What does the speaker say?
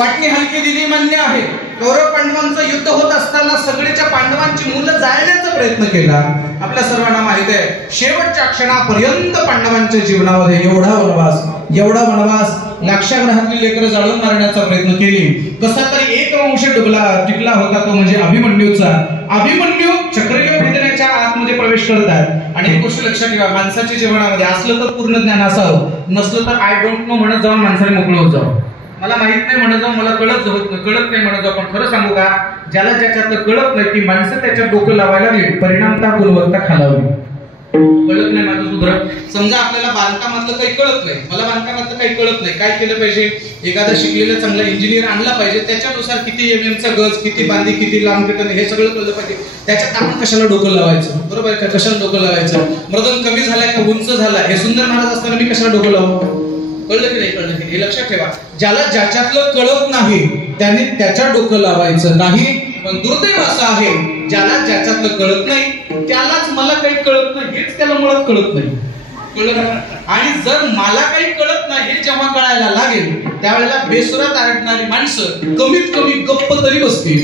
वाटणी हलकी दिली मान्य आहे. कौरव पांडवांचं युद्ध होत असताना सगळीच्या पांडवांची मुलं जाळण्याचा प्रयत्न केला. आपल्या सर्वांना माहित आहे शेवटच्या क्षणापर्यंत पांडवांच्या जीवनामध्ये एवढा वनवास लाक्षागृहातली लेकरं जाळून मारण्याचा प्रयत्न केली. कसा तरी एक वंश टिकला होता, तो म्हणजे अभिमन्यूचा. अभिमन्यू चक्रव्यूह भेदण्याच्या आतमध्ये प्रवेश करतात आणि एक गोष्ट लक्षात ठेवा, माणसाच्या जीवनामध्ये असलं तर पूर्ण ज्ञान असावं, नसलं तर आय डोंट नो म्हणत जाऊन माणसाने मोकळं होत जावं. मला माहित नाही म्हणत जाऊ, मला कळत नाही म्हणत जाऊ. पण खरं सांगू का, ज्याला ज्याच्यातलं कळत नाही ती माणसं त्याच्यात डोकं लावायला लागली, परिणामता गुणवत्ता खालावली. कळत नाही माझं सुधर. समजा आपल्याला बांधकामातलं काही कळत नाही, मला बांधकामातलं काही कळत नाही, काय केलं पाहिजे? एखादा शिकलेला चांगला इंजिनियर आणला पाहिजे, त्याच्यानुसार किती MM चा गज, किती बांधी, किती लांब टिकन, हे सगळं कळलं पाहिजे. त्याच्यात आपण कशाला डोकं लावायचं? बरोबर का? कशाला डोकं लावायचं? मृदंग कमी झालाय का उंच झाला हे सुंदर महाराज असताना मी कशाला डोकं लावू? कळलं की नाही? कळलं की नाही? हे लक्षात ठेवा, ज्याला ज्याच्यातलं कळत नाही त्याने त्याच्या डोकं लावायचं नाही. पण दुर्दैव असं आहे, ज्याला ज्याच्यातलं कळत नाही त्यालाच मला काही कळत नाही हेच त्याला मुळात कळत नाही. कळलं ना? आणि जर मला काही कळत नाही हे जेव्हा कळायला लागेल त्यावेळेला बेसुरात आरडणारी माणसं कमीत कमी गप्प तरी बसतील.